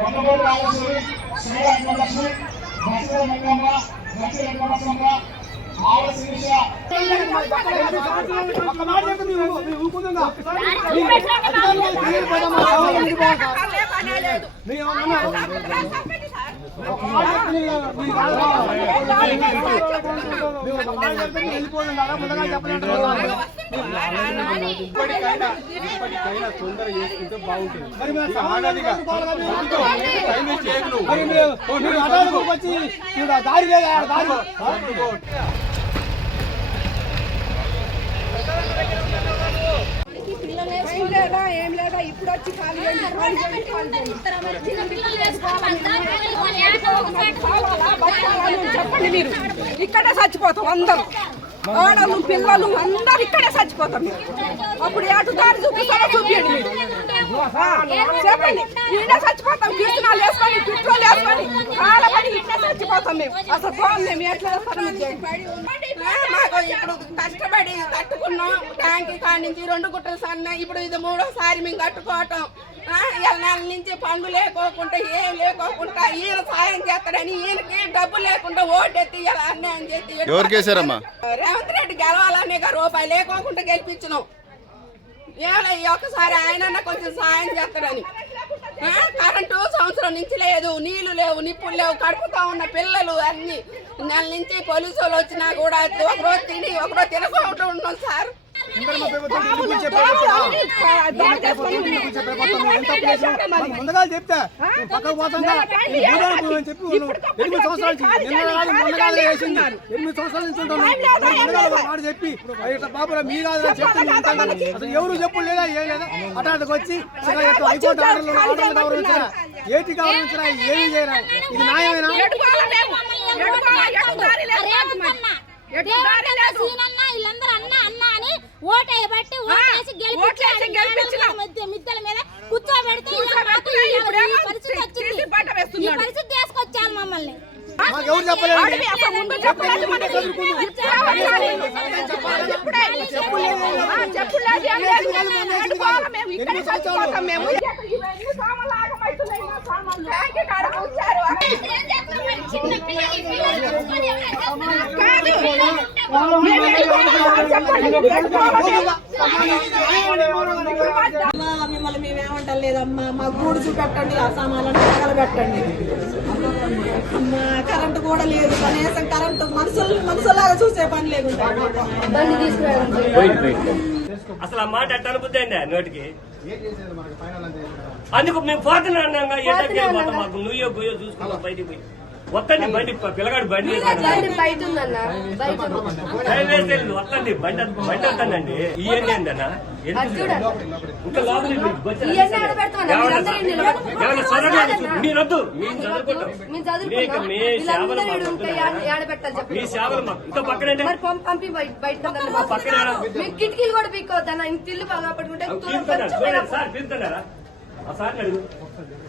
వంగబోటు రాజేశ్వరి, శ్రీ వెంకటలక్ష్మి, దక్షిణ వెంకమ్మ, దక్షిణ వెంకటమ్మ, ఆవ శిరీష. ఇప్పటికైనా తొందర చేసుకుంటే బాగుంటుంది. దారి ఏం లేదా ఇప్పుడు వచ్చి చెప్పండి. మీరు ఇక్కడే చచ్చిపోతాం అందరూ, ఆడలు పిల్లలు అందరు ఇక్కడే చచ్చిపోతాం. అప్పుడు ఎటు దారి చూపిస్తారో చూపించండి. మీరు చెప్పండి. ఈయన చచ్చిపోతాం, కీర్తనాలు వేసుకొని పిట్రోలు వేసుకొని కాలపడి ఇట్లా చచ్చిపోతాం. మేము అసలు బాగుంది. మేము ఎట్లా మాకు ఇప్పుడు కష్టపడి కట్టుకున్నాం. ట్యాంక్ కాడి నుంచి 2 గుట్టలు సన్న, ఇప్పుడు ఇది 3వ సారి మేము కట్టుకోవటం. నెల నుంచి పండ్లు లేకోకుండా ఏం లేకోకుండా ఈయన సాయం చేస్తాడని ఈయనకి డబ్బు లేకుండా ఓటెత్తి ఇలా అన్యాయం చేసి రేవంత్ రెడ్డి గెలవాలనే రూపాయి లేకోకుండా గెలిపించినాం. ఈ ఒక్కసారి ఆయన కొంచెం సాయం చేస్తాడని. కరెంటు సంవత్సరం నుంచి లేదు, నీళ్లు లేవు, నిప్పులు లేవు, కడుపుతా ఉన్న పిల్లలు అన్ని. నెల నుంచి పోలీసు వాళ్ళు వచ్చినా కూడా ఒకరోజు తిని ఒకరోజు తినకుండా ఉన్నాం సార్. ముందుగా చెప్తా పక్కకు పోతుందా 8 సంవత్సరాల నుంచి చెప్పి బాబురా మీ కాదు అసలు ఎవరు చెప్పుడు లేదా ఏం లేదా అటాటకు వచ్చి హైకోర్టు ఆర్డర్లు గౌరవించరా, ఏటి గౌరవించరా, ఏమి చేయరా? ఇది న్యాయమేనా? మిద్దల మీద కూర్చోబెడితే పరిస్థితి తీసుకొచ్చాను మమ్మల్ని. ఎవరు చెప్పలేదు. మిమ్మల్ని మేమేమంటాం లేదమ్మా, మా గూడు చూపెట్టండి, ఆ సామాన్లను తగలబెట్టండి. కరెంటు కూడా లేదు, కనీసం కరెంటు మనుషులాగా చూసే పని లేకుండా అసలు ఆ మాట ఎట్ట అనుబుద్ధి అయిందా నోటికి? అందుకు మేము పోతున్నాం అన్నాగా. ఎట్లా మాకు నుయ్యో గుయ్యో చూసుకున్నాం బయటికి పోయి వస్తండి. బండి పిల్లగాడు బండి వస్తండి, బండి వస్తుందండి. ఇవన్నీ ఏందన్నా ఇంకా లోపలి మీరొద్దు, మేము చదువుకుంటాం. మీ సేవలు మీ సేవలు మాకు ఇంకా పక్కనండి పక్కన కిటికీలు కూడా పీక్కోవద్దన్న. ఇంటిల్లు బాగా పట్టుకుంటే సార్ పిలుతున్నారా? ఆ సార్ అడుగు.